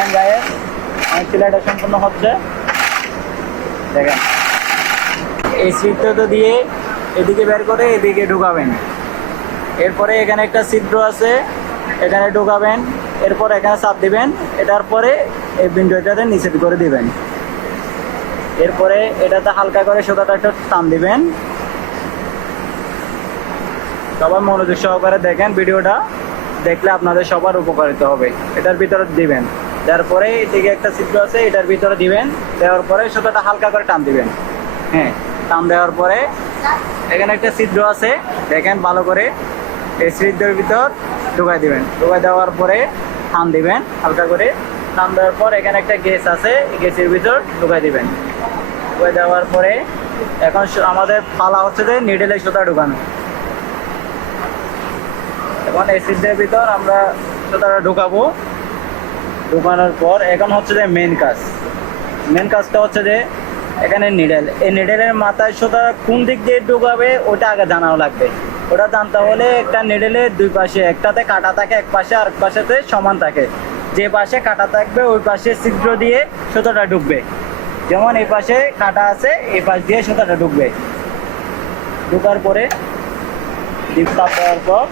দেখেন গায়ে সিলাইটা সম্পূর্ণ হচ্ছে। দেখেন। এই সিটটা তো দিয়ে এদিকে বের করে এদিকে ঢুকাবেন। এরপরে এখানে একটা ছিদ্র আছে, এখানে ঢুকাবেন, এরপর এখানে চাপ দিবেন, এটার পরে এই উইন্ডোটাতে নিচে করে দিবেন। এরপরে এটাতে হালকা করে সুতাটা একটু টান দিবেন। সবাই মনোযোগ সহকারে দেখেন ভিডিওটা, দেখলে আপনাদের সবার উপকারিত হবে। এটার ভিতরে দিবেন। তারপরে এদিকে একটা ছিদ্র আছে, এটার ভিতরে দিবেন। দেওয়ার পরে সুতাটা হালকা করে টান দিবেন। হ্যাঁ টান দেওয়ার পরে এখানে একটা ছিদ্র আছে, দেখেন ভালো করে। এই ছিদ্রের ভিতর ঢুকাই দিবেন। ঢুকাই দেওয়ার পরে টান দিবেন, হালকা করে। টান দেওয়ার পর এখানে একটা গ্যাস আছে গ্যাসের ভিতর ঢুকাই দিবেন। ঢুকাই দেওয়ার পরে এখন আমাদের পালা হচ্ছে যে নিডেলে সুতা ঢুকানো। এখন এই সিদ্ধের ভিতর আমরা সুতাটা ঢুকাবো। ঢুকানোর পর এখন হচ্ছে যে মেন কাজ। মেন কাজটা হচ্ছে যে এখানে নিডেল এই নিডেলের মাথায় সুতা কোন দিক দিয়ে ঢুকাবে ওটা আগে জানাও লাগবে। ওটা জানতে হলে একটা নিডেলের দুই পাশে, একটাতে কাটা থাকে, এক পাশে আর এক পাশেতে সমান থাকে। যে পাশে কাটা থাকবে, ওই পাশে ছিদ্র দিয়ে সুতোটা ঢুকবে। যেমন এই পাশে কাটা আছে, এই পাশ দিয়ে সুতাটা ঢুকবে। ঢুকার পরে ডিপ চাপ দেওয়ার পর